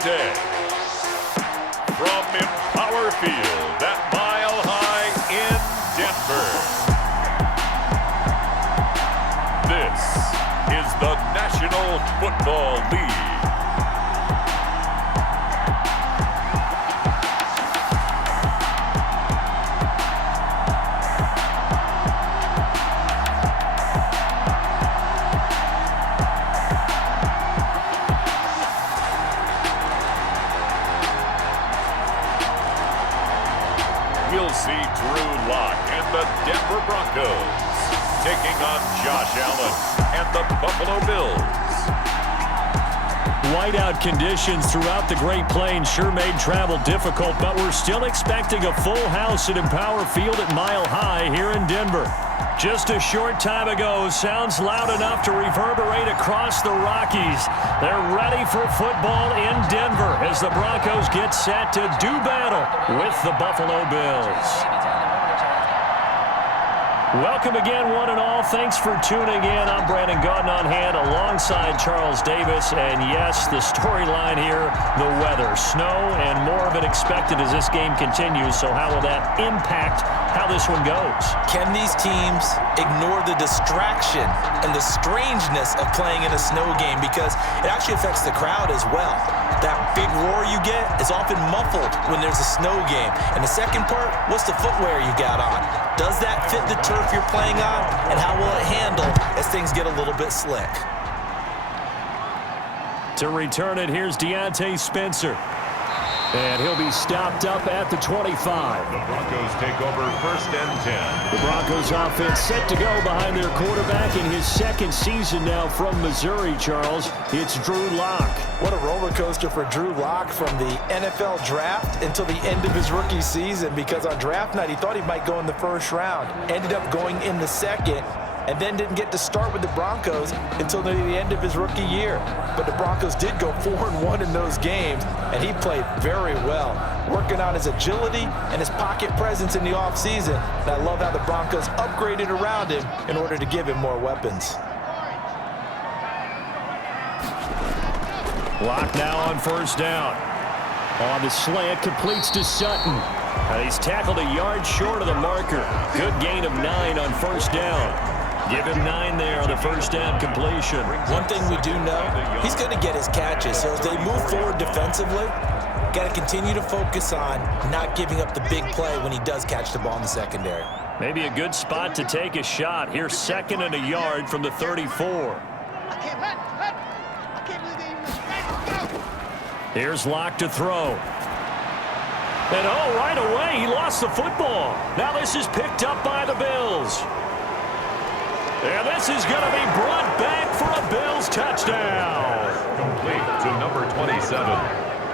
today. From Empower Field at Mile High in Denver. This is the National Football League. We'll see Drew Lock and the Denver Broncos taking on Josh Allen and the Buffalo Bills. Whiteout conditions throughout the Great Plains sure made travel difficult, but we're still expecting a full house at Empower Field at Mile High here in Denver. Just a short time ago, sounds loud enough to reverberate across the Rockies. They're ready for football in Denver as the Broncos get set to do battle with the Buffalo Bills. Welcome again, one and all. Thanks for tuning in. I'm Brandon Gaudin on hand alongside Charles Davis. And yes, the storyline here, the weather. Snow and more of it expected as this game continues. So how will that impact how this one goes? Can these teams ignore the distraction and the strangeness of playing in a snow game? Because it actually affects the crowd as well. That big roar you get is often muffled when there's a snow game. And the second part, what's the footwear you got on? Does that fit the turf you're playing on? And how will it handle as things get a little bit slick? To return it, here's Deontay Spencer. And he'll be stopped up at the 25. The Broncos take over 1st and 10. The Broncos offense set to go behind their quarterback in his second season now from Missouri, Charles. It's Drew Lock. What a roller coaster for Drew Lock from the NFL draft until the end of his rookie season, because on draft night he thought he might go in the first round. Ended up going in the second, and then didn't get to start with the Broncos until near the end of his rookie year. But the Broncos did go 4-1 in those games, and he played very well, working on his agility and his pocket presence in the offseason. And I love how the Broncos upgraded around him in order to give him more weapons. Lock now on 1st down. On the slant, completes to Sutton. And he's tackled a yard short of the marker. Good gain of 9 on 1st down. Give him 9 there on the 1st down completion. One thing we do know, he's going to get his catches. So as they move forward defensively, got to continue to focus on not giving up the big play when he does catch the ball in the secondary. Maybe a good spot to take a shot. Here's 2nd and a yard from the 34. Here's Lock to throw. And oh, right away, he lost the football. Now this is picked up by the Bills. And this is going to be brought back for a Bills touchdown. Complete to number 27.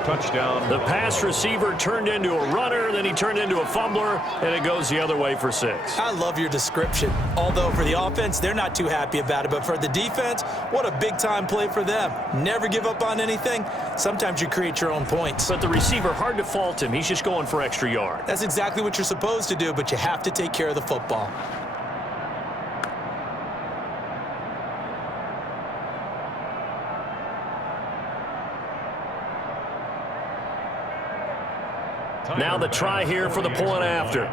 Touchdown. The pass receiver turned into a runner, then he turned into a fumbler, and it goes the other way for 6. I love your description. Although for the offense, they're not too happy about it. But for the defense, what a big-time play for them. Never give up on anything. Sometimes you create your own points. But the receiver, hard to fault him. He's just going for extra yard. That's exactly what you're supposed to do, but you have to take care of the football. Now the try here for the point after.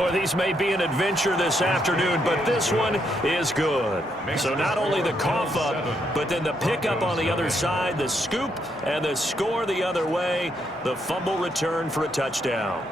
Or these may be an adventure this afternoon, but this one is good. So not only the cough up, but then the pickup on the other side, the scoop, and the score the other way, the fumble return for a touchdown.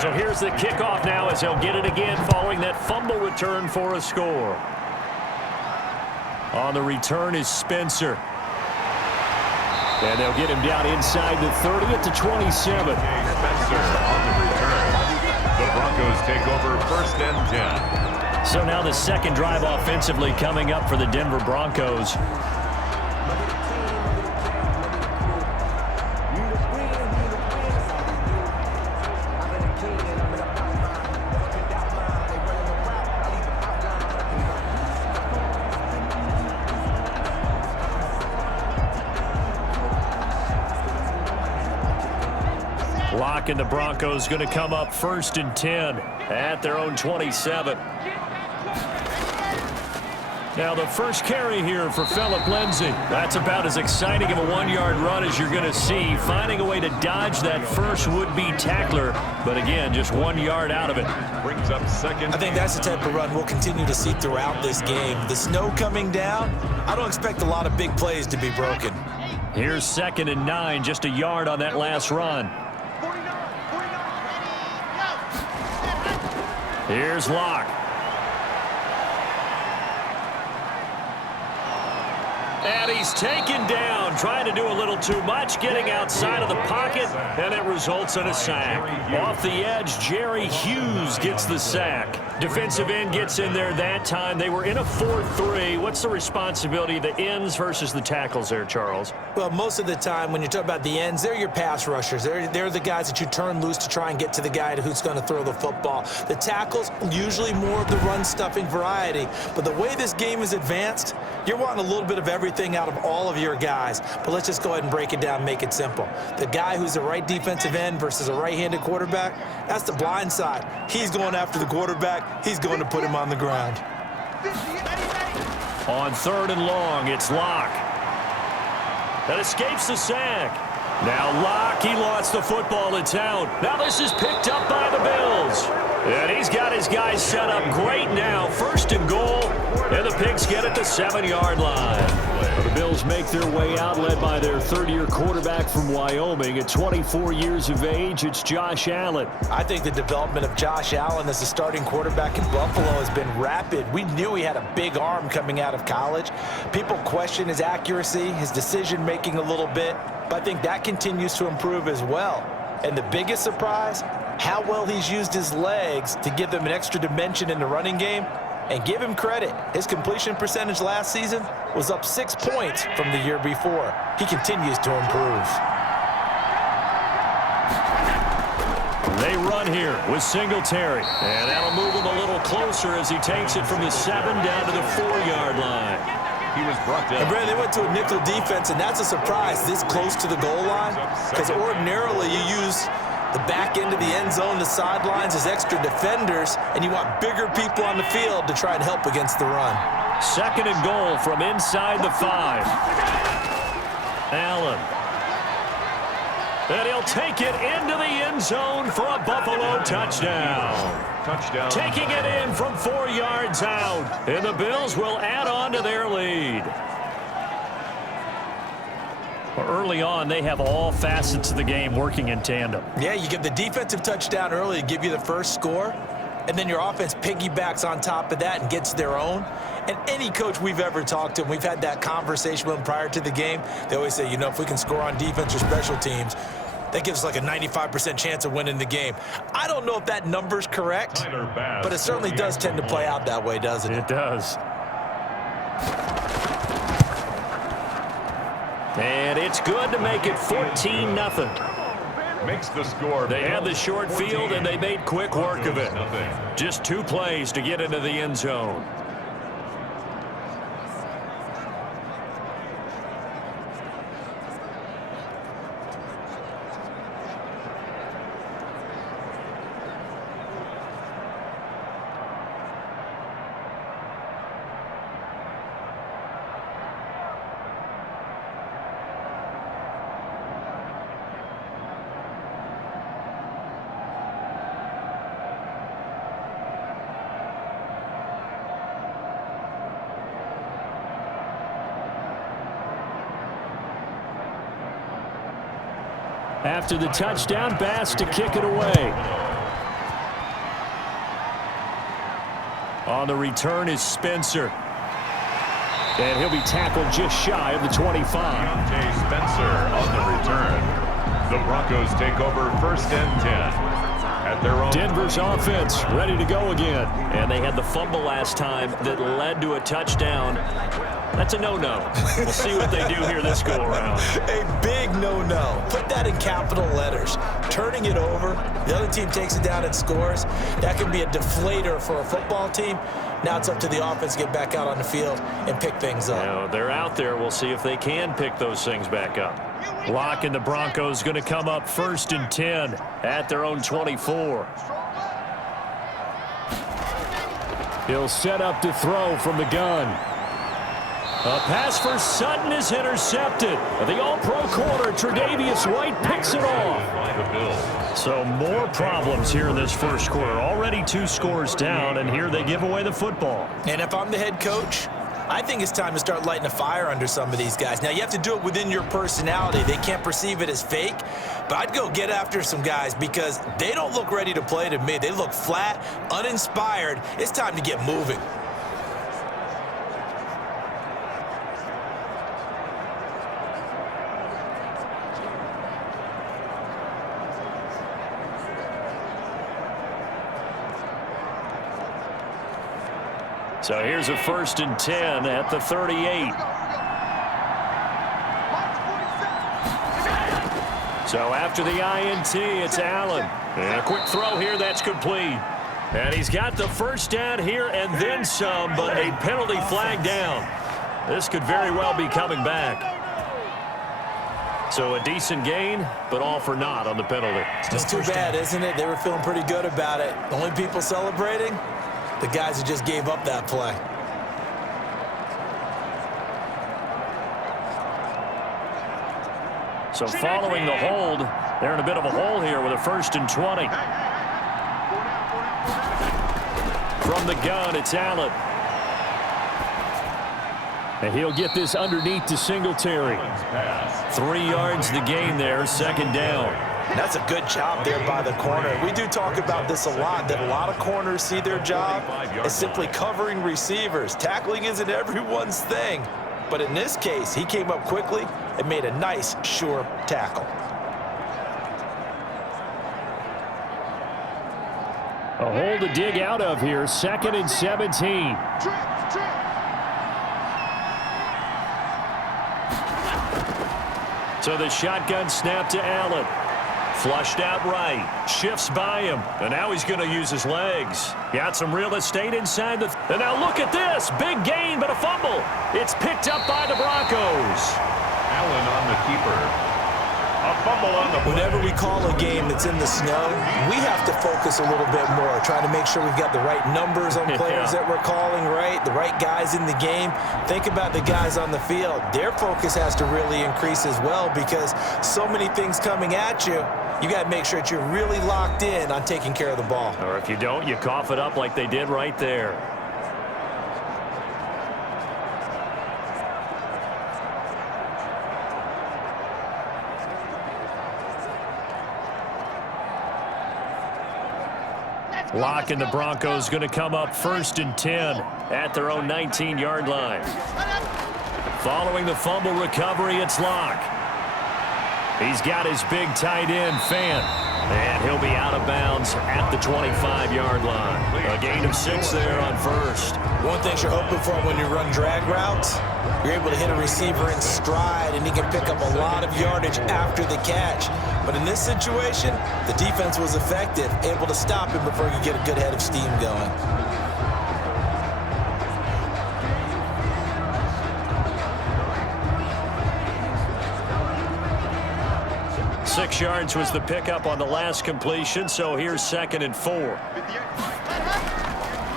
So here's the kickoff now as they'll get it again following that fumble return for a score. On the return is Spencer. And they'll get him down inside the 30 at the 27. Spencer on the return. The Broncos take over 1st and 10. So now the second drive offensively coming up for the Denver Broncos. clock, and the Broncos going to come up 1st and 10 at their own 27. Now the first carry here for Phillip Lindsay. That's about as exciting of a 1-yard run as you're going to see. Finding a way to dodge that first would-be tackler, but again, just 1 yard out of it. Brings up second. I think that's the type of run we'll continue to see throughout this game. The snow coming down, I don't expect a lot of big plays to be broken. Here's 2nd and 9, just a yard on that last run. Here's Locke. And he's taken down, trying to do a little too much, getting outside of the pocket, and it results in a sack. Off the edge, Jerry Hughes gets the sack. Defensive end gets in there that time. They were in a 4-3. What's the responsibility of the ends versus the tackles there, Charles? Well, most of the time when you talk about the ends, they're your pass rushers. They're the guys that you turn loose to try and get to the guy who's going to throw the football. The tackles, usually more of the run-stuffing variety. But the way this game is advanced, you're wanting a little bit of everything out of all of your guys. But let's just go ahead and break it down and make it simple. The guy who's the right defensive end versus a right-handed quarterback, that's the blind side. He's going after the quarterback. He's going to put him on the ground. On 3rd and long, it's Locke. That escapes the sack. Now Locke, he lost the football. It's out. Now this is picked up by the Bills. And he's got his guys set up great now. 1st and goal. And the Pigs get it to 7-yard line. The Bills make their way out, led by their 3rd-year quarterback from Wyoming. At 24 years of age, it's Josh Allen. I think the development of Josh Allen as the starting quarterback in Buffalo has been rapid. We knew he had a big arm coming out of college. People question his accuracy, his decision-making a little bit, but I think that continues to improve as well. And the biggest surprise, how well he's used his legs to give them an extra dimension in the running game. And give him credit, his completion percentage last season was up 6 points from the year before. He continues to improve. They run here with Singletary. And that'll move him a little closer as he takes it from the 7 down to the 4-yard line. He was brought down. And Brandon, they went to a nickel defense, and that's a surprise this close to the goal line. Because ordinarily you use the back end of the end zone, the sidelines as extra defenders, and you want bigger people on the field to try and help against the run. 2nd and goal from inside the 5. Allen. And he'll take it into the end zone for a Buffalo touchdown. Touchdown. Taking it in from 4 yards out. And the Bills will add on to their lead. Early on, they have all facets of the game working in tandem. Yeah, you get the defensive touchdown early to give you the first score, and then your offense piggybacks on top of that and gets their own. And any coach we've ever talked to, and we've had that conversation with them prior to the game, they always say, you know, if we can score on defense or special teams, that gives us like a 95% chance of winning the game. I don't know if that number's correct, but it certainly does tend to play out that way, doesn't it? It does. And it's good to make it 14-0. Makes the score. They had the short field, and they made quick work of it. Just 2 plays to get into the end zone. After the touchdown, Bass to kick it away. On the return is Spencer. And he'll be tackled just shy of the 25. Spencer on the return. The Broncos take over 1st and 10. At their own. Denver's offense ready to go again. And they had the fumble last time that led to a touchdown. That's a no-no. We'll see what they do here this go-around. A big no-no. Put that in capital letters. Turning it over, the other team takes it down and scores. That can be a deflator for a football team. Now it's up to the offense to get back out on the field and pick things up. Now, they're out there. We'll see if they can pick those things back up. Locke and the Broncos going to come up 1st and 10 at their own 24. He'll set up to throw from the gun. A pass for Sutton is intercepted. The all-pro corner, Tre'Davious White, picks it off. So more problems here in this first quarter. Already 2 scores down, and here they give away the football. And if I'm the head coach, I think it's time to start lighting a fire under some of these guys. Now, you have to do it within your personality. They can't perceive it as fake, but I'd go get after some guys because they don't look ready to play to me. They look flat, uninspired. It's time to get moving. So here's a 1st and 10 at the 38. So after the INT, it's Allen. And a quick throw here, that's complete. And he's got the first down here and then some, but a penalty flag down. This could very well be coming back. So a decent gain, but all for naught on the penalty. It's too bad, isn't it? They were feeling pretty good about it. The only people celebrating? The guys who just gave up that play. So following the hold, they're in a bit of a hole here with a 1st and 20. From the gun, it's Allen. And he'll get this underneath to Singletary. 3 yards the gain there, 2nd down. That's a good job there by the corner. We do talk about this a lot, that a lot of corners see their job as simply covering receivers. Tackling isn't everyone's thing. But in this case, he came up quickly and made a nice, sure tackle. A hole to dig out of here, 2nd and 17. So the shotgun snap to Allen. Flushed out right, shifts by him, and now he's going to use his legs. Got some real estate inside the... And now look at this, big gain, but a fumble. It's picked up by the Broncos. Allen on the keeper. A fumble on the play. Whenever we call a game that's in the snow, we have to focus a little bit more, trying to make sure we've got the right numbers on players that we're calling, right? The right guys in the game. Think about the guys on the field. Their focus has to really increase as well because so many things coming at you. You got to make sure that you're really locked in on taking care of the ball. Or if you don't, you cough it up like they did right there. Locke and the Broncos going to come up 1st and 10 at their own 19-yard line. Following the fumble recovery, it's Locke. He's got his big tight end, Fan. And he'll be out of bounds at the 25-yard line. A gain of 6 there on 1st. One thing you're hoping for when you run drag routes, you're able to hit a receiver in stride, and he can pick up a lot of yardage after the catch. But in this situation, the defense was effective, able to stop him before he could get a good head of steam going. Six yards was the pickup on the last completion, so here's 2nd and 4.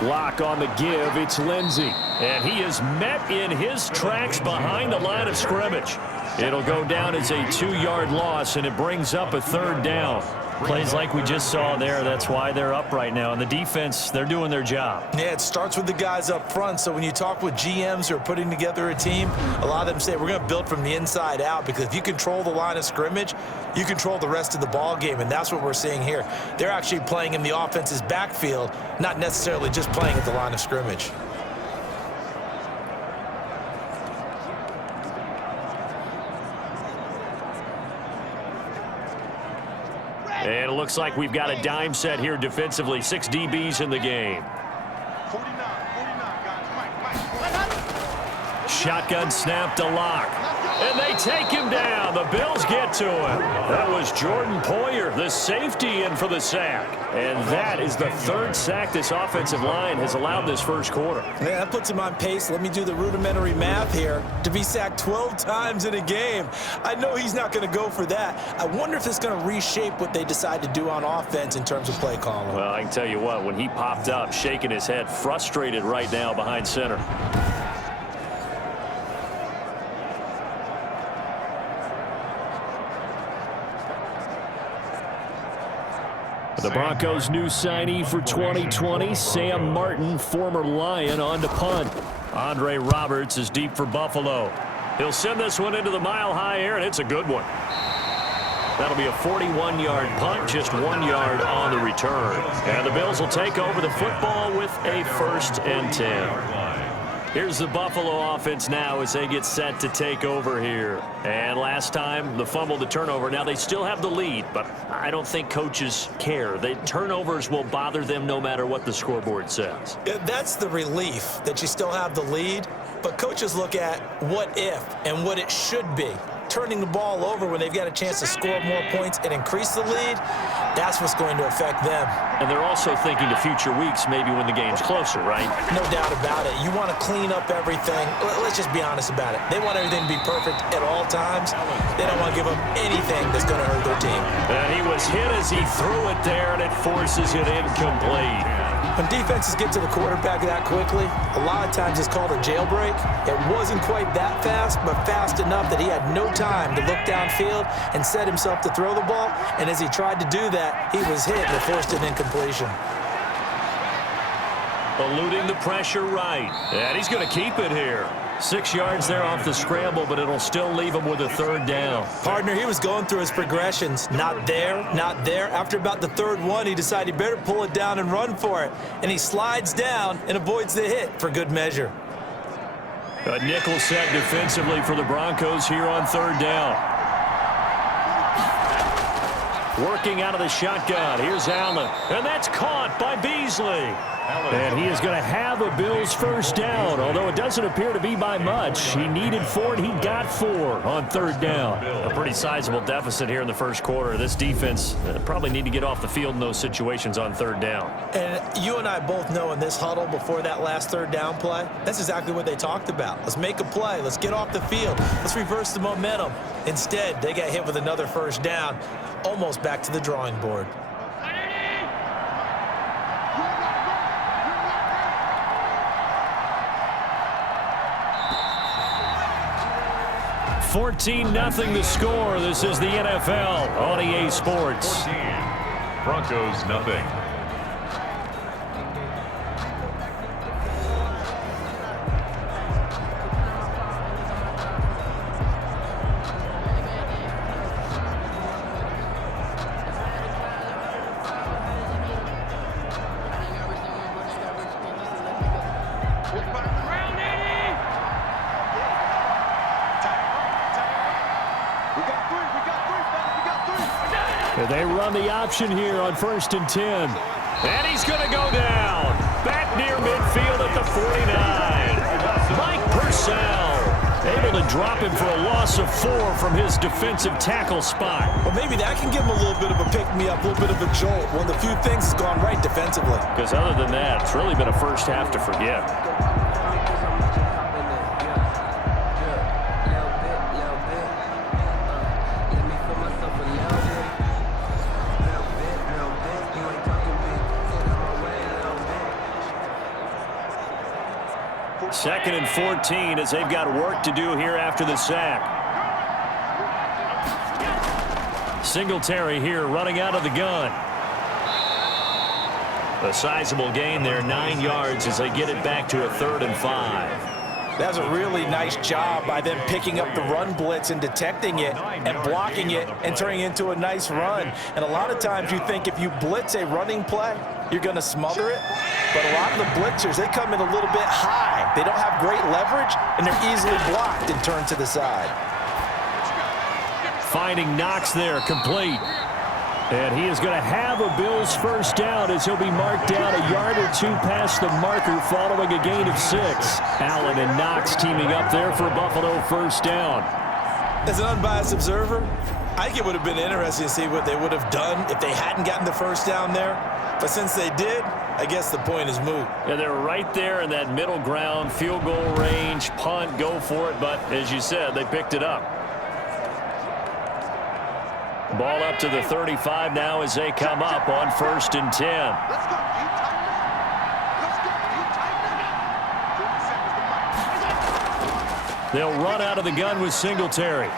Locke on the give, it's Lindsey. And he is met in his tracks behind the line of scrimmage. It'll go down as a 2-yard loss, and it brings up a 3rd down. Plays like we just saw there, that's why they're up right now. And the defense, they're doing their job. Yeah, it starts with the guys up front. So when you talk with GMs who are putting together a team, a lot of them say we're going to build from the inside out, because if you control the line of scrimmage, you control the rest of the ball game, and that's what we're seeing here. They're actually playing in the offense's backfield, not necessarily just playing at the line of scrimmage. And it looks like we've got a dime set here defensively. 6 DBs in the game. Shotgun snap to Locke. And they take him down. The Bills get to him. That was Jordan Poyer, the safety, in for the sack. And that is the third sack this offensive line has allowed this first quarter. Man, that puts him on pace. Let me do the rudimentary math here. To be sacked 12 times in a game. I know he's not going to go for that. I wonder if it's going to reshape what they decide to do on offense in terms of play calling. Well, I can tell you what, when he popped up, shaking his head, frustrated right now behind center. The Broncos' new signee for 2020, Sam Martin, former Lion, on to punt. Andre Roberts is deep for Buffalo. He'll send this one into the mile-high air, and it's a good one. That'll be a 41-yard punt, just 1 yard on the return. And the Bills will take over the football with a 1st and 10. Here's the Buffalo offense now as they get set to take over here. And last time, the fumble, the turnover. Now, they still have the lead, but I don't think coaches care. The turnovers will bother them no matter what the scoreboard says. Yeah, that's the relief, that you still have the lead. But coaches look at what if and what it should be. Turning the ball over when they've got a chance to score more points and increase the lead, that's what's going to affect them. And they're also thinking to future weeks, maybe when the game's closer, right? No doubt about it. You want to clean up everything. Let's just be honest about it. They want everything to be perfect at all times. They don't want to give up anything that's going to hurt their team. And he was hit as he threw it there, and it forces it incomplete. When defenses get to the quarterback that quickly, a lot of times it's called a jailbreak. It wasn't quite that fast, but fast enough that he had no time to look downfield and set himself to throw the ball. And as he tried to do that, he was hit and it forced an incompletion. Eluding the pressure right. And he's going to keep it here. 6 yards there off the scramble, but it'll still leave him with a 3rd down. Partner, he was going through his progressions. Not there, not there. After about the 3rd one, he decided he better pull it down and run for it. And he slides down and avoids the hit for good measure. A nickel set defensively for the Broncos here on 3rd down. Working out of the shotgun. Here's Allen. And that's caught by Beasley. And he is going to have a Bills 1st down, although it doesn't appear to be by much. He needed 4, and he got 4 on 3rd down. A pretty sizable deficit here in the first quarter. This defense probably need to get off the field in those situations on 3rd down. And you and I both know in this huddle before that last 3rd down play, that's exactly what they talked about. Let's make a play. Let's get off the field. Let's reverse the momentum. Instead, they got hit with another 1st down, almost back to the drawing board. 14-0 the score. This is the NFL on EA Sports. 14. Broncos nothing. They run the option here on 1st and 10. And he's going to go down. Back near midfield at the 49. Mike Purcell able to drop him for a loss of 4 from his defensive tackle spot. Well, maybe that can give him a little bit of a pick-me-up, a little bit of a jolt. One of the few things has gone right defensively. Because other than that, it's really been a first half to forget. Second and 14 as they've got work to do here after the sack. Singletary here running out of the gun. A sizable gain there, 9 yards as they get it back to a 3rd and 5. That's a really nice job by them picking up the run blitz and detecting it and blocking it and turning it into a nice run. And a lot of times you think if you blitz a running play, you're going to smother it. But a lot of the blitzers, they come in a little bit high. They don't have great leverage, and they're easily blocked and turned to the side. Finding Knox there, complete. And he is going to have a Bills 1st down as he'll be marked down a yard or 2 past the marker following a gain of 6. Allen and Knox teaming up there for Buffalo 1st down. As an unbiased observer, I think it would have been interesting to see what they would have done if they hadn't gotten the first down there. But since they did, I guess the point is moot. Yeah, they're right there in that middle ground, field goal range, punt, go for it. But as you said, they picked it up. Ball up to the 35 now as they come up on 1st and 10. Let's go. They'll run out of the gun with Singletary.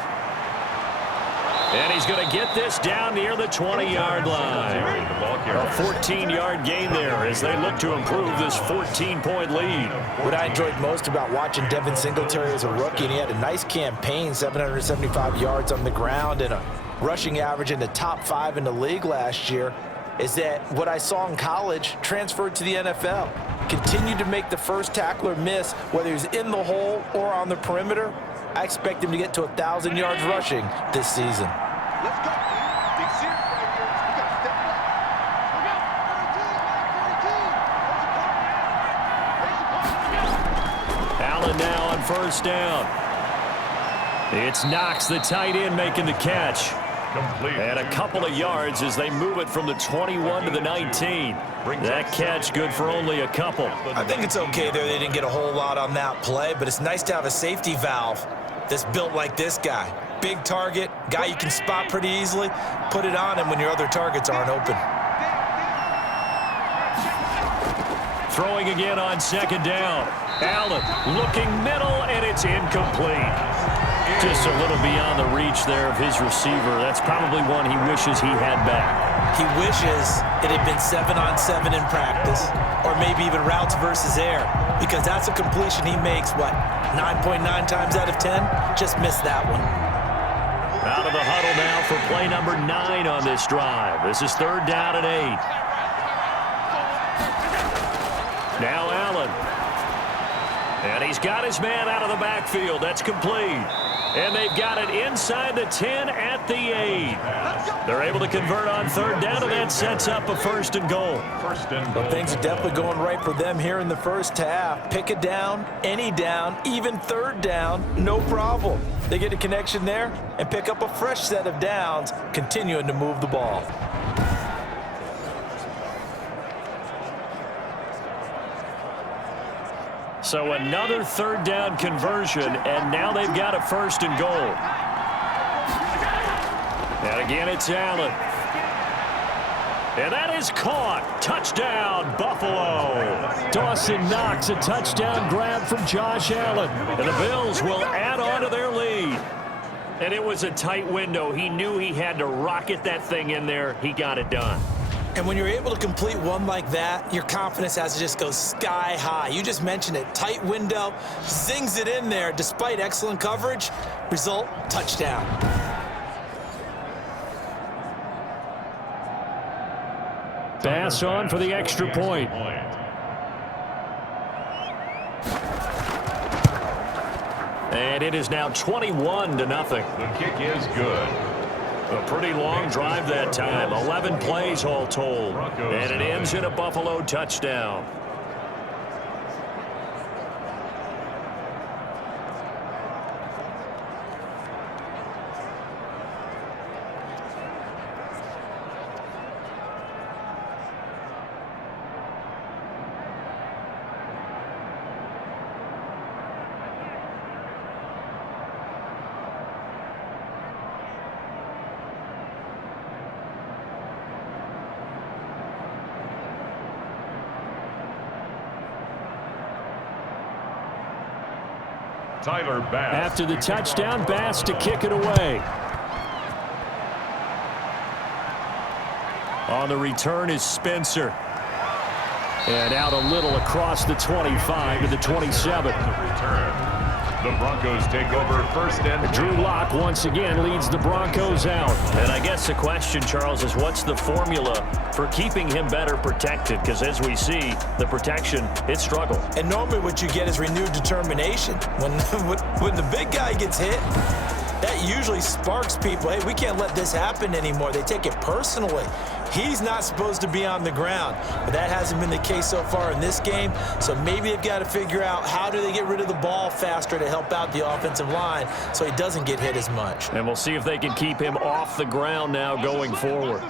And he's going to get this down near the 20-yard line. A 14-yard gain there as they look to improve this 14-point lead. What I enjoyed most about watching Devin Singletary as a rookie, and he had a nice campaign, 775 yards on the ground and a rushing average in the top 5 in the league last year, is that what I saw in college transferred to the NFL. Continued to make the first tackler miss, whether he's in the hole or on the perimeter. I expect him to get to 1,000 yards rushing this season. Let's go. Big series right here. We got to step up. Allen now on 1st down. It's Knox, the tight end, making the catch. Complete. And a couple of yards as they move it from the 21 to the 19. That catch good for only a couple. I think it's okay there. They didn't get a whole lot on that play, but it's nice to have a safety valve that's built like this guy. Big target, guy you can spot pretty easily. Put it on him when your other targets aren't open. Throwing again on 2nd down. Allen looking middle, and it's incomplete. Just a little beyond the reach there of his receiver. That's probably one he wishes he had back. He wishes it had been 7-on-7 in practice, or maybe even routes versus air, because that's a completion he makes, what, 9.9 times out of 10? Just missed that one. Out of the huddle now for play number 9 on this drive. This is 3rd down and 8. Now Allen. And he's got his man out of the backfield. That's complete. And they've got it inside the 10 at the 8. They're able to convert on 3rd down, and that sets up a 1st and goal. Well, things are definitely going right for them here in the first half. Pick a down, any down, even 3rd down, no problem. They get a connection there and pick up a fresh set of downs, continuing to move the ball. So another 3rd down conversion, and now they've got a 1st and goal. And again, it's Allen. And that is caught. Touchdown, Buffalo. Dawson Knox, a touchdown grab from Josh Allen. And the Bills will add on to their lead. And it was a tight window. He knew he had to rocket that thing in there. He got it done. And when you're able to complete one like that, your confidence has to just go sky high. You just mentioned it. Tight window, zings it in there despite excellent coverage. Result, touchdown. Pass on for the extra point. And it is now 21-0. The kick is good. A pretty long drive that time. 11 plays all told. And it ends in a Buffalo touchdown. Tyler Bass. After the touchdown, Bass to kick it away. On the return is Spencer. And out a little across the 25 to the 27. The Broncos take over 1st and Drew Lock once again leads the Broncos out. And I guess the question, Charles, is what's the formula for keeping him better protected? Because as we see, the protection, it struggled. And normally what you get is renewed determination. When the big guy gets hit, that usually sparks people. Hey, we can't let this happen anymore. They take it personally. He's not supposed to be on the ground, but that hasn't been the case so far in this game. So maybe they've got to figure out how do they get rid of the ball faster to help out the offensive line so he doesn't get hit as much. And we'll see if they can keep him off the ground now going forward.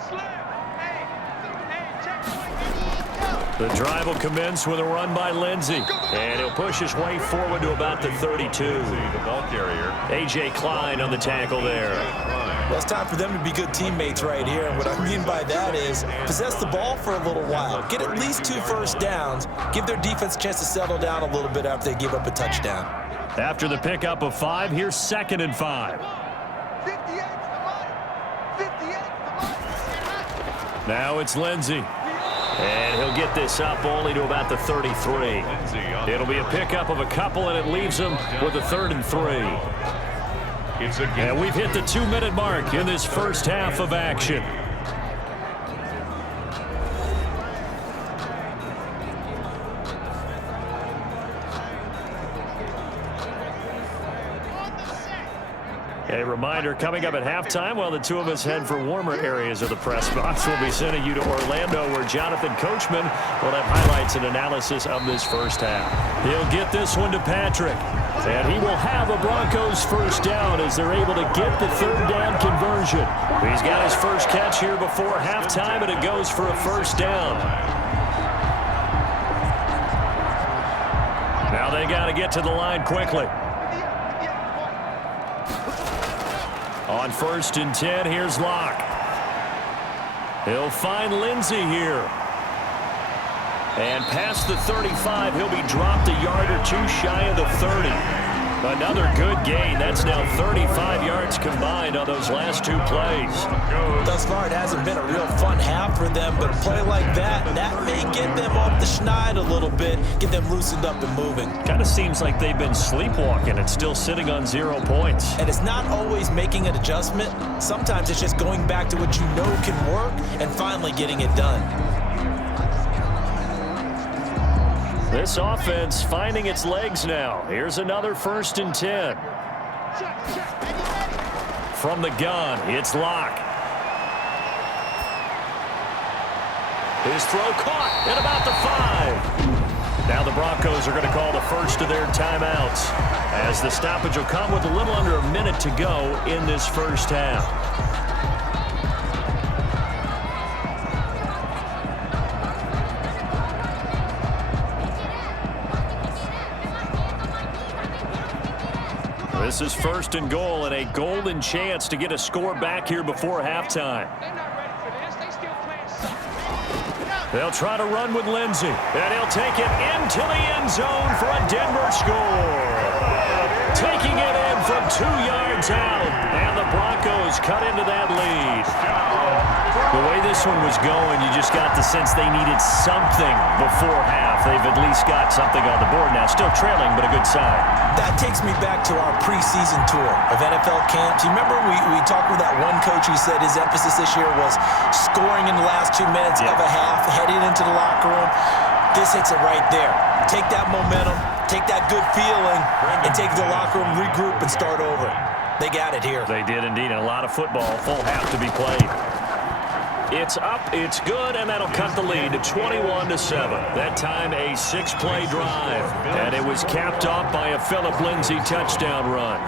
The drive will commence with a run by Lindsey. And he'll push his way forward to about the 32. The ball carrier. A.J. Klein on the tackle there. Well, it's time for them to be good teammates right here. And what I mean by that is possess the ball for a little while. Get at least 2 first downs. Give their defense a chance to settle down a little bit after they give up a touchdown. After the pickup of 5, here's 2nd and 5. 58's the money. 58's the money. Now it's Lindsey. And he'll get this up only to about the 33. It'll be a pickup of a couple, and it leaves him with a 3rd and 3. And we've hit the 2-minute mark in this first half of action. A reminder, coming up at halftime, while the two of us head for warmer areas of the press box, we'll be sending you to Orlando, where Jonathan Coachman will have highlights and analysis of this first half. He'll get this one to Patrick, and he will have a Broncos first down as they're able to get the 3rd down conversion. He's got his first catch here before halftime, and it goes for a first down. Now they got to get to the line quickly. On 1st and 10, here's Locke. He'll find Lindsey here. And past the 35, he'll be dropped a yard or 2 shy of the 30. Another good gain. That's now 35 yards combined on those last 2 plays. Thus far, it hasn't been a real fun half for them, but a play like that may get them off the schneid a little bit, get them loosened up and moving. Kind of seems like they've been sleepwalking and still sitting on 0 points. And it's not always making an adjustment. Sometimes it's just going back to what you know can work and finally getting it done. This offense finding its legs now. Here's another 1st and 10. From the gun, it's Locke. His throw caught at about the 5. Now the Broncos are going to call the first of their timeouts, as the stoppage will come with a little under a minute to go in this first half. This is 1st and goal, and a golden chance to get a score back here before halftime. They'll try to run with Lindsey, and he'll take it into the end zone for a Denver score. Taking it in from 2 yards out, and the Broncos cut into that lead. The way this one was going, you just got the sense they needed something before half. They've at least got something on the board now. Still trailing, but a good sign. That takes me back to our preseason tour of NFL camps. You remember we talked with that one coach who said his emphasis this year was scoring in the last 2 minutes of a half, heading into the locker room. This hits it right there. Take that momentum, take that good feeling, and take the locker room, regroup, and start over. They got it here. They did indeed, and a lot of football, full half to be played. It's up, it's good, and that'll cut the lead to 21-7. That time a 6-play drive, and it was capped off by a Phillip Lindsey touchdown run.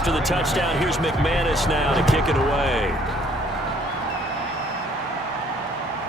After the touchdown, here's McManus now to kick it away.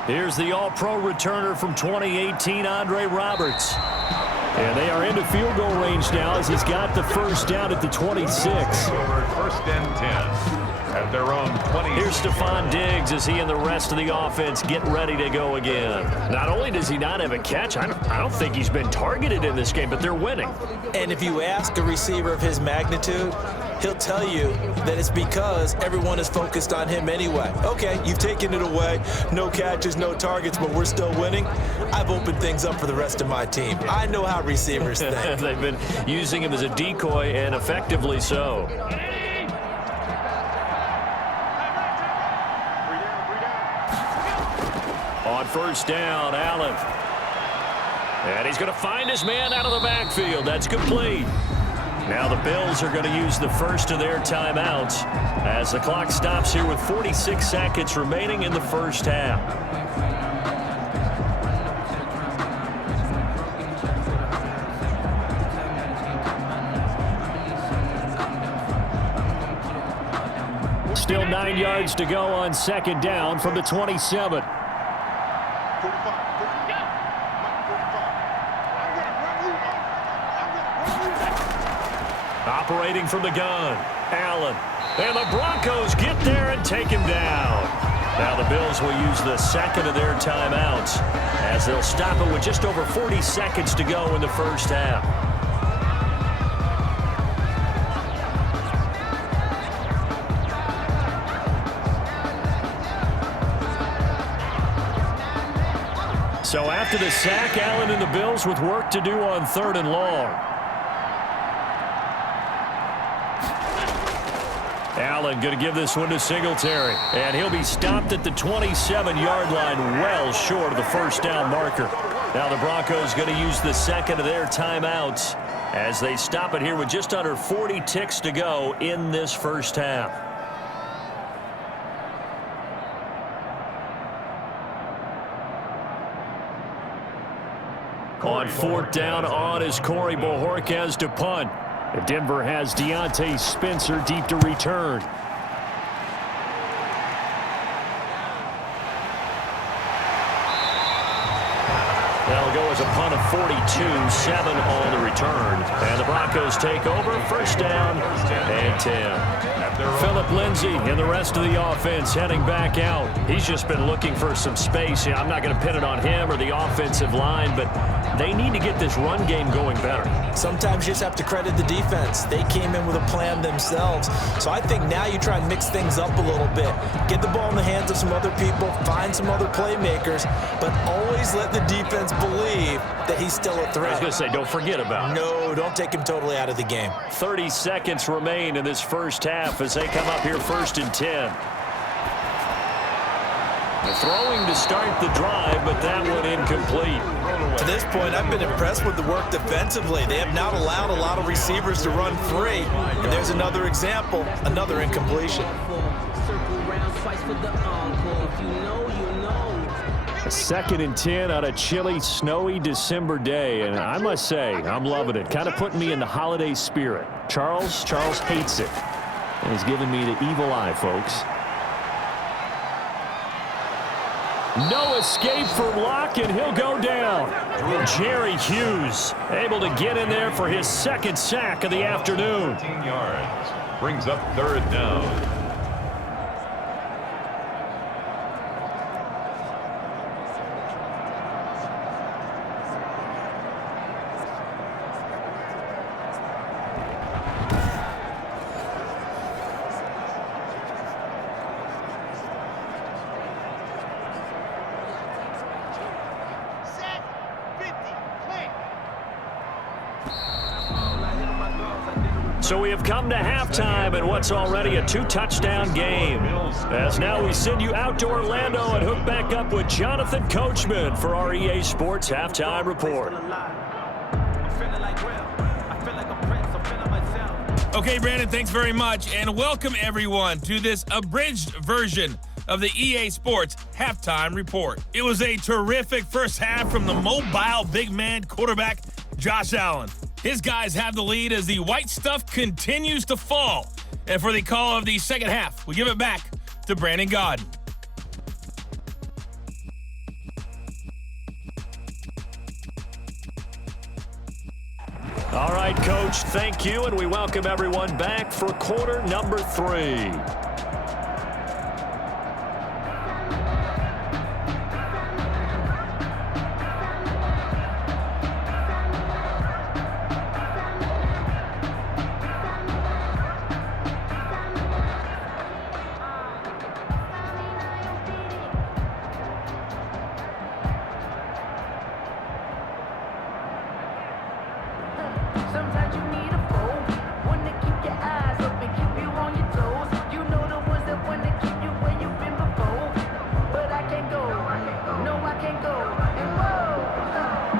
Here's the All-Pro returner from 2018, Andre Roberts. And they are into field goal range now as he's got the first down at the 26. 1st and 10. at their own 20. Here's Stefon Diggs as he and the rest of the offense get ready to go again. Not only does he not have a catch, I don't think he's been targeted in this game, but they're winning. And if you ask a receiver of his magnitude, he'll tell you that it's because everyone is focused on him anyway. Okay, you've taken it away. No catches, no targets, but we're still winning. I've opened things up for the rest of my team. I know how receivers think. They've been using him as a decoy, and effectively so. On first down, Allen. And he's going to find his man out of the backfield. That's complete. Now the Bills are going to use the first of their timeouts as the clock stops here with 46 seconds remaining in the first half. Still 9 yards to go on second down from the 27. Operating from the gun, Allen. And the Broncos get there and take him down. Now the Bills will use the second of their timeouts as they'll stop it with just over 40 seconds to go in the first half. So after the sack, Allen and the Bills with work to do on 3rd and long. Allen going to give this one to Singletary. And he'll be stopped at the 27-yard line, well short of the first down marker. Now the Broncos going to use the second of their timeouts as they stop it here with just under 40 ticks to go in this first half. On 4th down, on is Corey Bojorquez to punt. Denver has Deontay Spencer deep to return. That'll go as a punt of 42, 7 on the return. And the Broncos take over, first down and 10. Phillip Lindsay and the rest of the offense heading back out. He's just been looking for some space. I'm not going to pin it on him or the offensive line, but they need to get this run game going better. Sometimes you just have to credit the defense. They came in with a plan themselves. So I think now you try and mix things up a little bit. Get the ball in the hands of some other people, find some other playmakers, but always let the defense believe that he's still a threat. I was going to say, don't forget about him. No, don't take him totally out of the game. 30 seconds remain in this first half as they come up here 1st and 10. They're throwing to start the drive, but that one incomplete. To this point, I've been impressed with the work defensively. They have not allowed a lot of receivers to run free. And there's another example, another incompletion. A 2nd and 10 on a chilly, snowy December day, and I must say, I'm loving it. Kind of putting me in the holiday spirit. Charles hates it, and he's giving me the evil eye, folks. No escape from Locke, and he'll go down. Jerry Hughes able to get in there for his 2nd sack of the afternoon. 15 yards. Brings up 3rd down. So we have come to halftime in what's already a 2-touchdown game. As now we send you out to Orlando and hook back up with Jonathan Coachman for our EA Sports Halftime Report. Okay, Brandon, thanks very much, and welcome everyone to this abridged version of the EA Sports Halftime Report. It was a terrific first half from the mobile big man quarterback, Josh Allen. His guys have the lead as the white stuff continues to fall. And for the call of the second half, we give it back to Brandon Gaudin. All right, Coach, thank you, and we welcome everyone back for quarter number 3.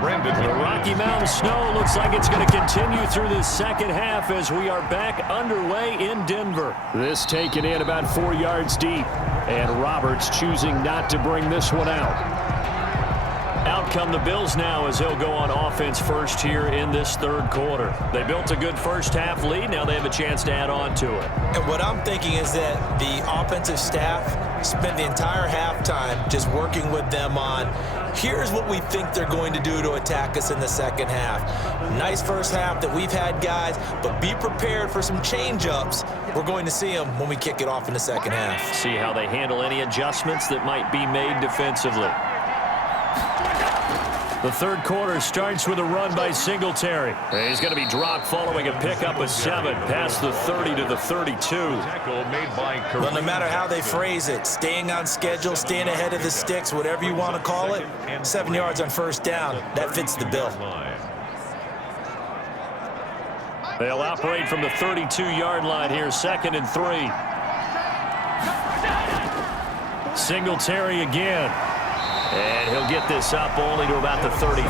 The Rocky Mountain snow looks like it's going to continue through the second half as we are back underway in Denver. This taken in about 4 yards deep, and Roberts choosing not to bring this one out. Out come the Bills now as they'll go on offense first here in this third quarter. They built a good first half lead. Now they have a chance to add on to it. And what I'm thinking is that the offensive staff spent the entire halftime just working with them on, here's what we think they're going to do to attack us in the second half. Nice first half that we've had, guys, but be prepared for some change-ups. We're going to see them when we kick it off in the second half. See how they handle any adjustments that might be made defensively. The third quarter starts with a run by Singletary. He's going to be dropped following a pickup of 7 past the 30 to the 32. Well, no matter how they phrase it, staying on schedule, staying ahead of the sticks, whatever you want to call it, 7 yards on first down, that fits the bill. They'll operate from the 32-yard line here, 2nd and 3. Singletary again. And he'll get this up only to about the 33.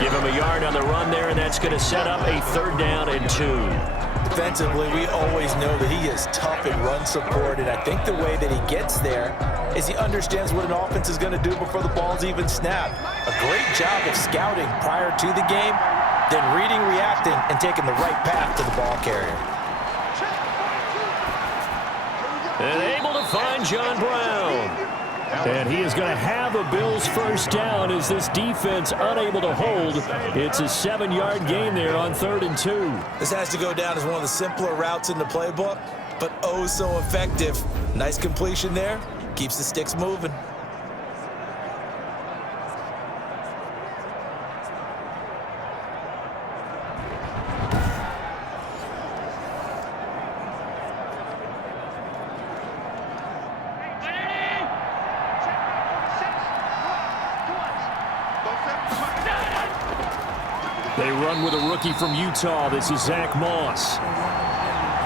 Give him a yard on the run there, and that's going to set up a 3rd down and 2. Defensively, we always know that he is tough in run support, and I think the way that he gets there is he understands what an offense is going to do before the ball's even snapped. A great job of scouting prior to the game, then reading, reacting, and taking the right path to the ball carrier. And able to find John Brown. And he is going to have a Bills first down as this defense unable to hold. It's a 7-yard gain there on 3rd and 2. This has to go down as one of the simpler routes in the playbook, but oh so effective. Nice completion there. Keeps the sticks moving. They run with a rookie from Utah. This is Zach Moss.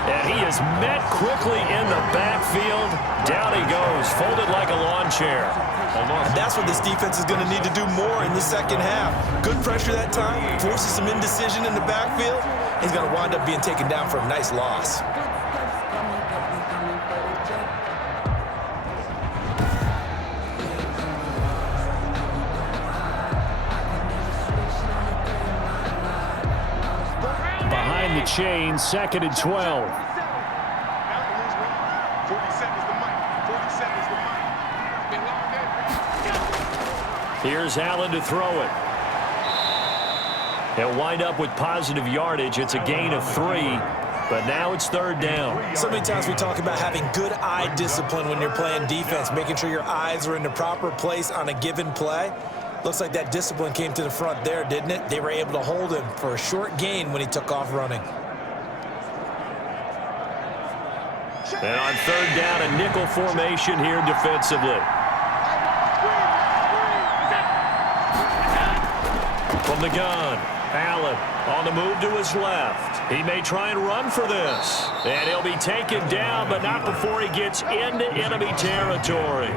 And he is met quickly in the backfield. Down he goes, folded like a lawn chair. And that's what this defense is going to need to do more in the second half. Good pressure that time, forces some indecision in the backfield. He's going to wind up being taken down for a nice loss. The chain, 2nd and 12. Here's Allen to throw it. He'll wind up with positive yardage. It's a gain of 3, but now it's 3rd down. So many times we talk about having good eye discipline when you're playing defense, making sure your eyes are in the proper place on a given play. Looks like that discipline came to the front there, didn't it? They were able to hold him for a short gain when he took off running. And on 3rd down, a nickel formation here defensively. From the gun, Allen on the move to his left. He may try and run for this. And he'll be taken down, but not before he gets into enemy territory.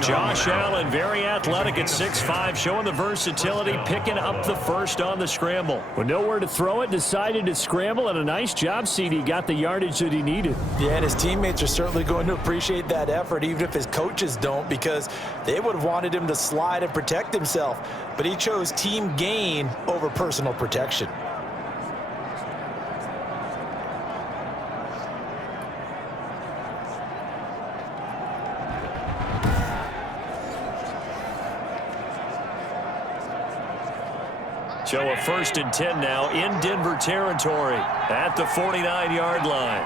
Josh Allen, very athletic at 6'5", showing the versatility, picking up the first on the scramble. With nowhere to throw it, decided to scramble, and a nice job, CD. Got the yardage that he needed. Yeah, and his teammates are certainly going to appreciate that effort, even if his coaches don't, because they would have wanted him to slide and protect himself. But he chose team gain over personal protection. So a 1st and 10 now in Denver territory at the 49-yard line.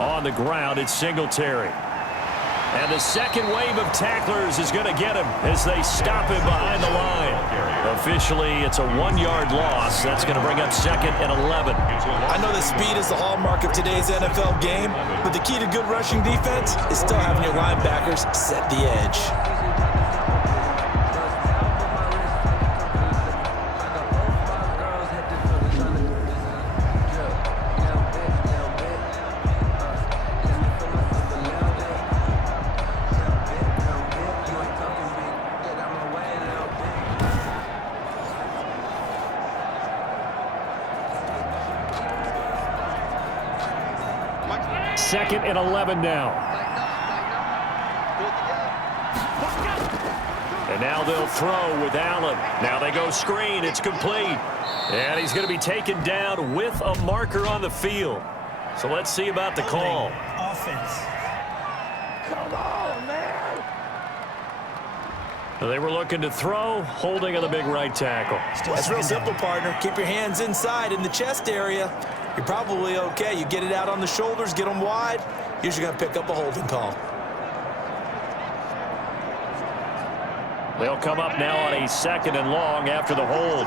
On the ground, it's Singletary. And the second wave of tacklers is going to get him as they stop him behind the line. Officially, it's a 1-yard loss. That's going to bring up 2nd and 11. I know that speed is the hallmark of today's NFL game, but the key to good rushing defense is still having your linebackers set the edge. 2nd and 11 now. And now they'll throw with Allen. Now they go screen. It's complete. And he's going to be taken down with a marker on the field. So let's see about the call. Offense. Come on, man. They were looking to throw, holding on the big right tackle. That's real simple, partner. Keep your hands inside in the chest area. You're probably okay. You get it out on the shoulders, get them wide. Usually going to pick up a holding call. They'll come up now on a 2nd and long after the hold.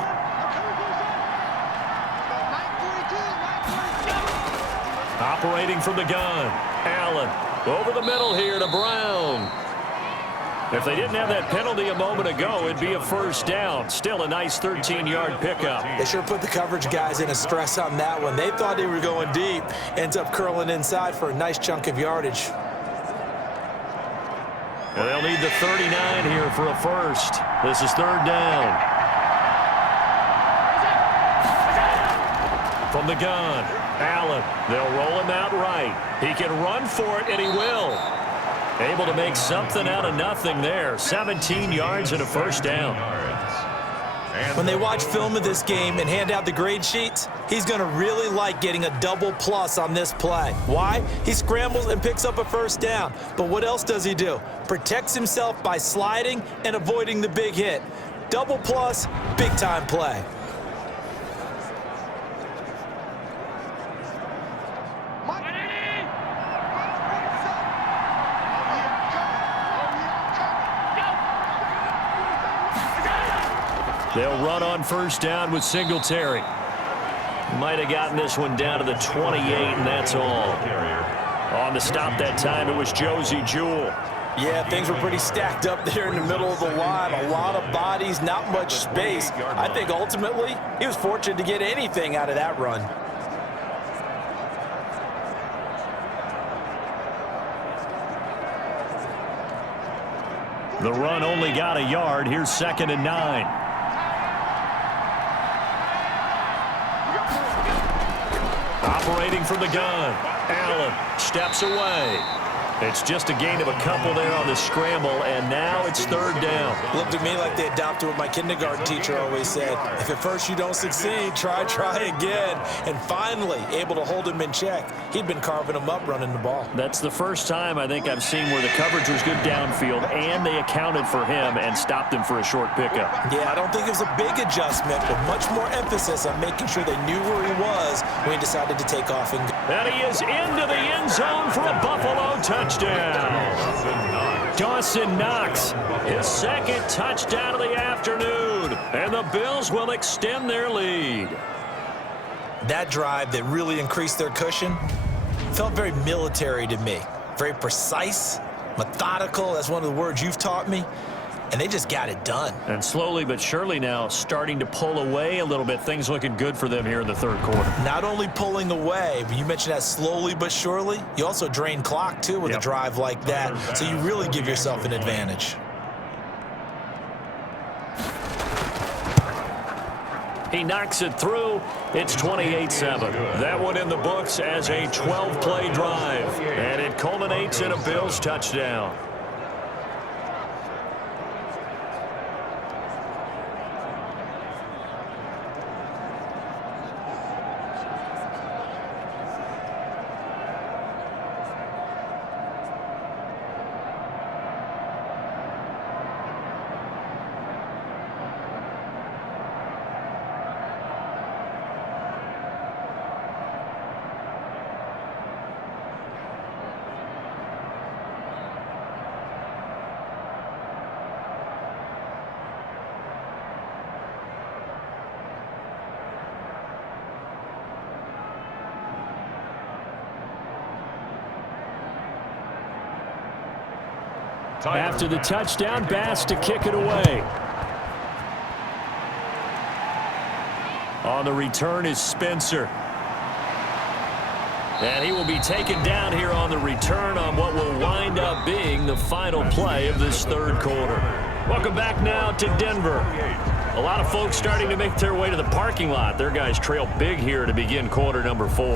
Operating from the gun. Allen over the middle here to Brown. If they didn't have that penalty a moment ago, it'd be a first down. Still a nice 13-yard pickup. They sure put the coverage guys in a stress on that one. They thought they were going deep. Ends up curling inside for a nice chunk of yardage. And they'll need the 39 here for a first. This is 3rd down. From the gun, Allen. They'll roll him out right. He can run for it, and he will. Able to make something out of nothing there. 17 yards and a first down. When they watch film of this game and hand out the grade sheets, he's going to really like getting a double plus on this play. Why? He scrambles and picks up a first down. But what else does he do? Protects himself by sliding and avoiding the big hit. Double plus, big-time play. They'll run on first down with Singletary. Might have gotten this one down to the 28, and that's all. On the stop that time, it was Josie Jewell. Yeah, things were pretty stacked up there in the middle of the line. A lot of bodies, not much space. I think ultimately he was fortunate to get anything out of that run. The run only got a yard. Here's 2nd and 9. Operating from the gun. Allen steps away. It's just a gain of a couple there on the scramble, and now it's 3rd down. Looked to me like they adopted what my kindergarten teacher always said. If at first you don't succeed, try again. And finally, able to hold him in check. He'd been carving him up running the ball. That's the first time I think I've seen where the coverage was good downfield, and they accounted for him and stopped him for a short pickup. Yeah, I don't think it was a big adjustment, but much more emphasis on making sure they knew where he was when he decided to take off and go. And he is into the end zone for a Buffalo touchdown. Dawson Knox, his 2nd touchdown of the afternoon, and the Bills will extend their lead. That drive that really increased their cushion felt very military to me. Very precise, methodical, that's one of the words you've taught me. And they just got it done. And slowly but surely now starting to pull away a little bit. Things looking good for them here in the 3rd quarter. Not only pulling away, but you mentioned that slowly but surely. You also drain clock, too, with a drive like that. So you really give yourself an advantage. He knocks it through. It's 28-7. That one in the books as a 12-play drive. And it culminates in a Bills touchdown. After the touchdown, Bass to kick it away. On the return is Spencer. And he will be taken down here on the return on what will wind up being the final play of this 3rd quarter. Welcome back now to Denver. A lot of folks starting to make their way to the parking lot. Their guys trail big here to begin quarter number 4.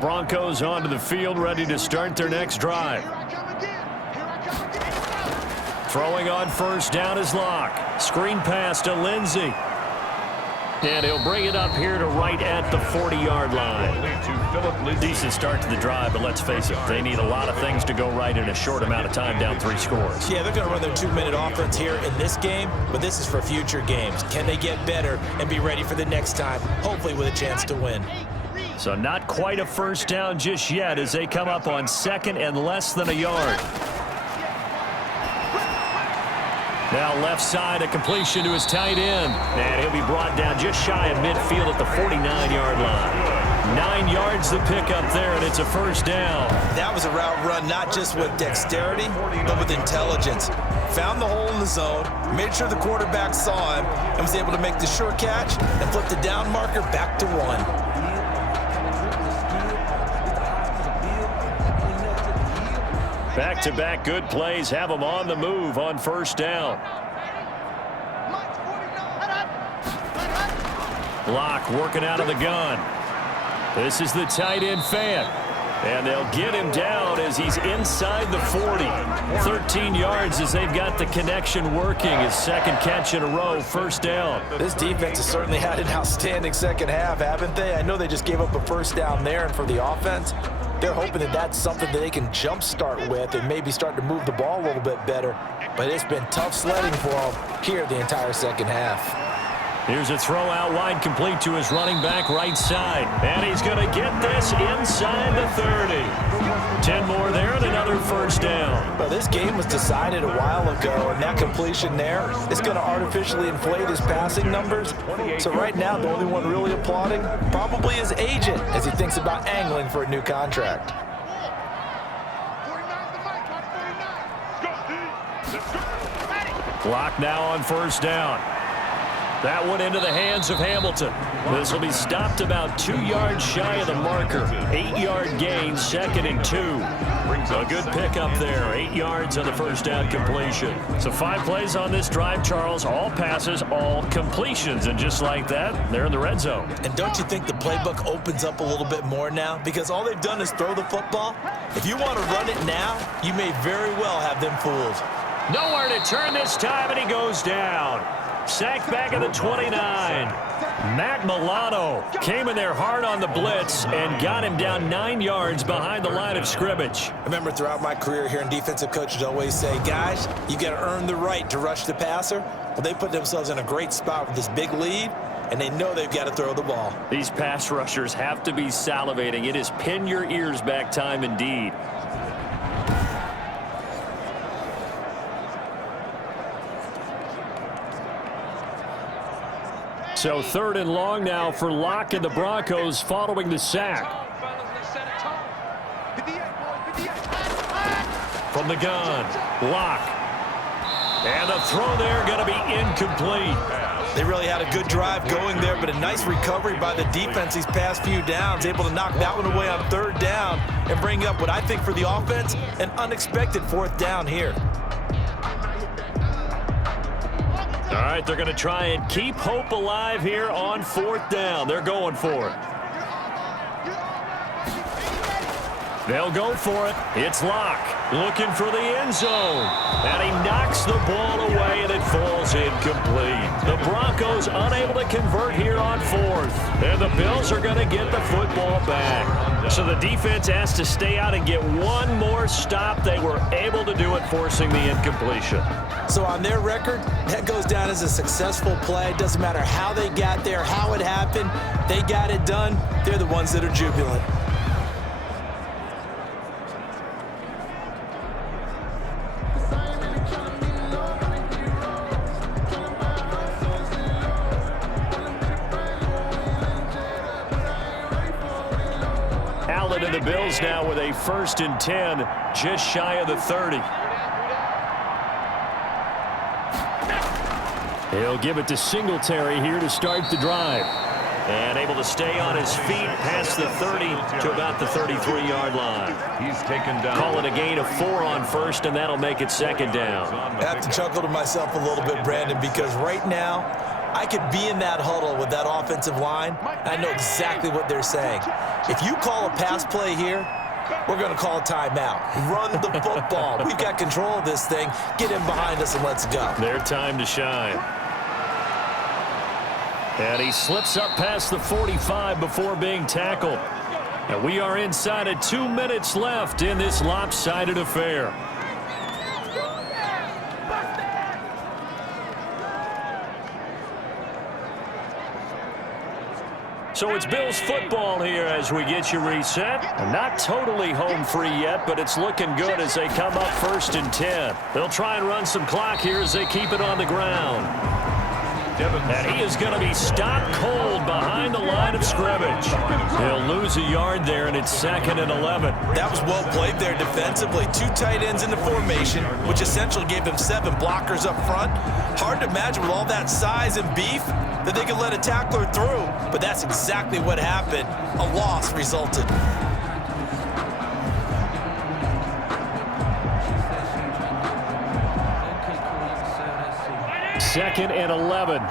Broncos onto the field, ready to start their next drive. Throwing on first down is Locke. Screen pass to Lindsey. And he'll bring it up here to right at the 40-yard line. Decent start to the drive, but let's face it, they need a lot of things to go right in a short amount of time, down 3 scores. Yeah, they're going to run their 2-minute offense here in this game, but this is for future games. Can they get better and be ready for the next time, hopefully with a chance to win? So not quite a first down just yet as they come up on second and less than a yard. Now left side, a completion to his tight end. And he'll be brought down just shy of midfield at the 49-yard line. 9 yards the pickup there, and it's a first down. That was a route run not just with dexterity, but with intelligence. Found the hole in the zone, made sure the quarterback saw him, and was able to make the sure catch and flip the down marker back to 1. Back-to-back good plays have them on the move on first down. Locke working out of the gun. This is the tight end fan. And they'll get him down as he's inside the 40. 13 yards as they've got the connection working. His second catch in a row, first down. This defense has certainly had an outstanding second half, haven't they? I know they just gave up a first down there, and for the offense, they're hoping that that's something that they can jumpstart with and maybe start to move the ball a little bit better. But it's been tough sledding for them here the entire second half. Here's a throw out wide, complete to his running back right side. And he's going to get this inside the 30. 10 more there and another first down. Well, this game was decided a while ago, and that completion there is going to artificially inflate his passing numbers. So right now, the only one really applauding probably his agent as he thinks about angling for a new contract. Clock now on first down. That one into the hands of Hamilton. This will be stopped about 2 yards shy of the marker. 8-yard gain, second and 2. A good pickup there. 8 yards on the first down completion. So 5 plays on this drive, Charles. All passes, all completions. And just like that, they're in the red zone. And don't you think the playbook opens up a little bit more now? Because all they've done is throw the football. If you want to run it now, you may very well have them fooled. Nowhere to turn this time, and he goes down. Sacked back at the 29. Matt Milano came in there hard on the blitz and got him down 9 yards behind the line of scrimmage. I remember throughout my career here in defensive coaches always say, guys, you got to earn the right to rush the passer. Well, they put themselves in a great spot with this big lead, and they know they've got to throw the ball. These pass rushers have to be salivating. It is pin your ears back time indeed. So 3rd and long now for Locke and the Broncos following the sack. From the gun, Locke. And the throw there going to be incomplete. They really had a good drive going there, but a nice recovery by the defense these past few downs, able to knock that one away on 3rd down and bring up what I think for the offense, an unexpected 4th down here. All right, they're going to try and keep hope alive here on 4th down. They're going for it. They'll go for it. It's Locke looking for the end zone. And he knocks the ball away, and it falls incomplete. The Broncos unable to convert here on 4th. And the Bills are going to get the football back. So the defense has to stay out and get one more stop. They were able to do it, forcing the incompletion. So on their record, that goes down as a successful play. It doesn't matter how they got there, how it happened. They got it done. They're the ones that are jubilant. Allen and the Bills now with a 1st and 10, just shy of the 30. He'll give it to Singletary here to start the drive. And able to stay on his feet past the 30 to about the 33-yard line. He's taken down. Call it a gain of 4 on 1st, and that'll make it 2nd down. I have to chuckle to myself a little bit, Brandon, because right now, I could be in that huddle with that offensive line, and I know exactly what they're saying. If you call a pass play here, we're going to call a timeout. Run the football. We've got control of this thing. Get in behind us and let's go. Their time to shine. And he slips up past the 45 before being tackled. And we are inside of 2 minutes left in this lopsided affair. So it's Bills football here as we get you reset. Not totally home free yet, but it's looking good as they come up 1st and 10. They'll try and run some clock here as they keep it on the ground. And he is going to be stopped cold behind the line of scrimmage. He'll lose a yard there, and it's 2nd and 11. That was well played there defensively. 2 tight ends in the formation, which essentially gave him 7 blockers up front. Hard to imagine with all that size and beef that they could let a tackler through, but that's exactly what happened. A loss resulted. 2nd and 11.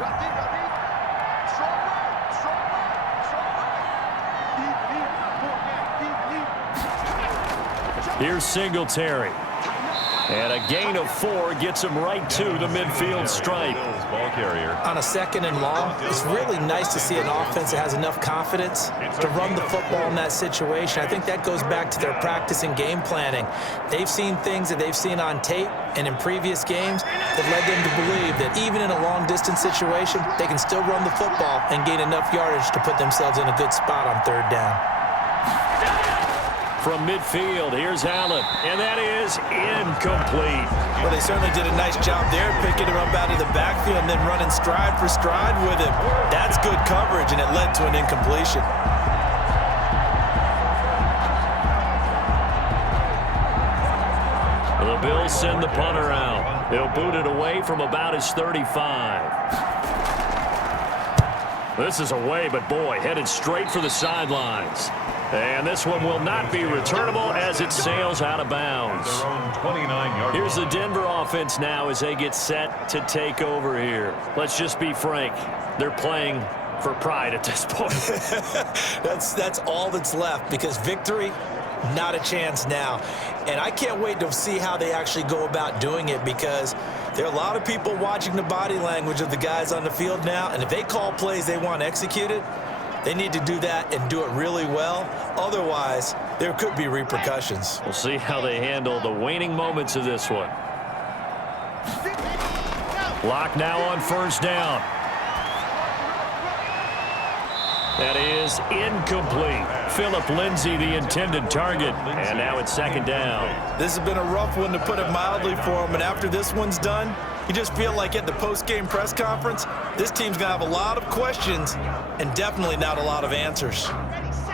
Here's Singletary. And a gain of 4 gets him right to the midfield stripe. Ball carrier. On a 2nd and long, it's really nice to see an offense that has enough confidence to run the football in that situation. I think that goes back to their practice and game planning. They've seen things that they've seen on tape and in previous games that led them to believe that even in a long-distance situation, they can still run the football and gain enough yardage to put themselves in a good spot on 3rd down. From midfield, here's Allen, and that is incomplete. Well, they certainly did a nice job there, picking him up out of the backfield and then running stride for stride with him. That's good coverage, and it led to an incompletion. The Bills send the punter out. They'll boot it away from about his 35. This is away, but boy, headed straight for the sidelines. And this one will not be returnable as it sails out of bounds. Here's the Denver offense now as they get set to take over here. Let's just be frank. They're playing for pride at this point. That's all that's left, because victory, not a chance now. And I can't wait to see how they actually go about doing it, because there are a lot of people watching the body language of the guys on the field now, and if they call plays they want executed, they need to do that and do it really well. Otherwise, there could be repercussions. We'll see how they handle the waning moments of this one. Lock now on 1st down. That is incomplete. Phillip Lindsay, the intended target. And now it's 2nd down. This has been a rough one, to put it mildly, for him. And after this one's done, you just feel like at the post-game press conference, this team's going to have a lot of questions and definitely not a lot of answers.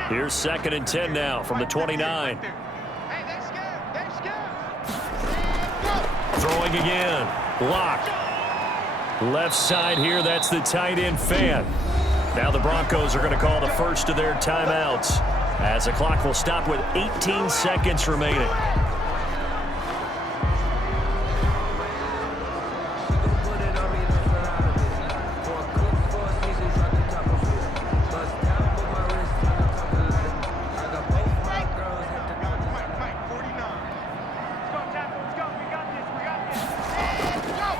Here's 2nd and 10 now from the 29. Throwing again. Lock. Left side here, that's the tight end Fan. Now the Broncos are going to call the first of their timeouts as the clock will stop with 18 seconds remaining.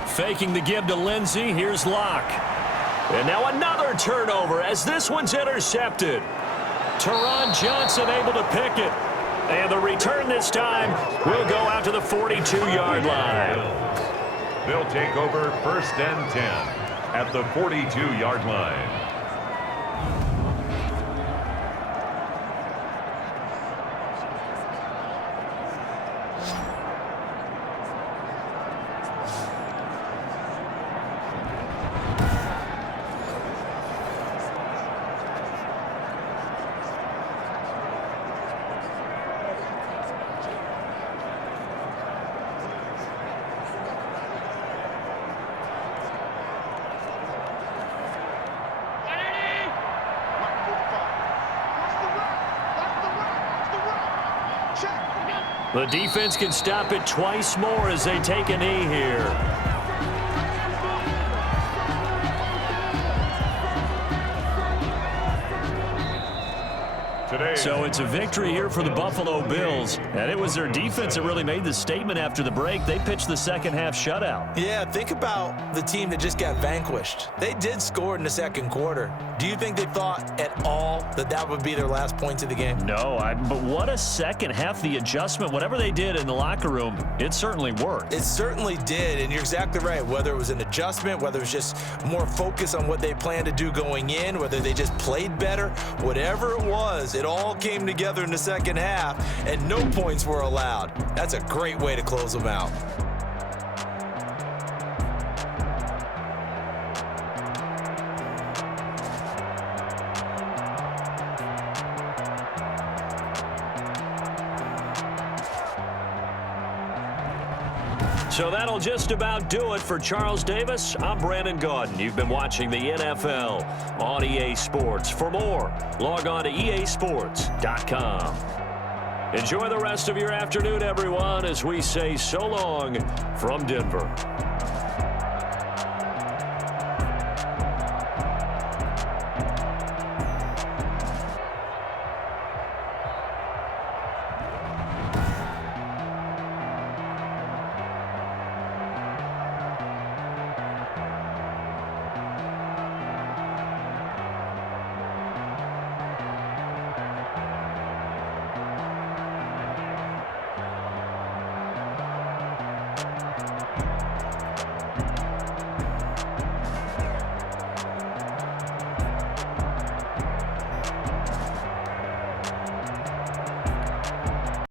Faking the give to Lindsay. Here's Locke. And now another turnover as this one's intercepted. Teron Johnson able to pick it. And the return this time will go out to the 42-yard line. They'll take over 1st and 10 at the 42-yard line. The defense can stop it twice more as they take a knee here. So it's a victory here for the Buffalo Bills, and it was their defense that really made the statement after the break. They pitched the second half shutout. Yeah, think about the team that just got vanquished. They did score in the second quarter. Do you think they thought at all that that would be their last points of the game? No, but what a second half. The adjustment, whatever they did in the locker room, it certainly worked. It certainly did, and you're exactly right. Whether it was an adjustment, whether it was just more focus on what they planned to do going in, whether they just played better, whatever it was, it all came together in the second half, and no points were allowed. That's a great way to close them out. So that'll just about do it for Charles Davis. I'm Brandon Gaudin. You've been watching the NFL on EA Sports. For more, log on to easports.com. Enjoy the rest of your afternoon, everyone, as we say so long from Denver.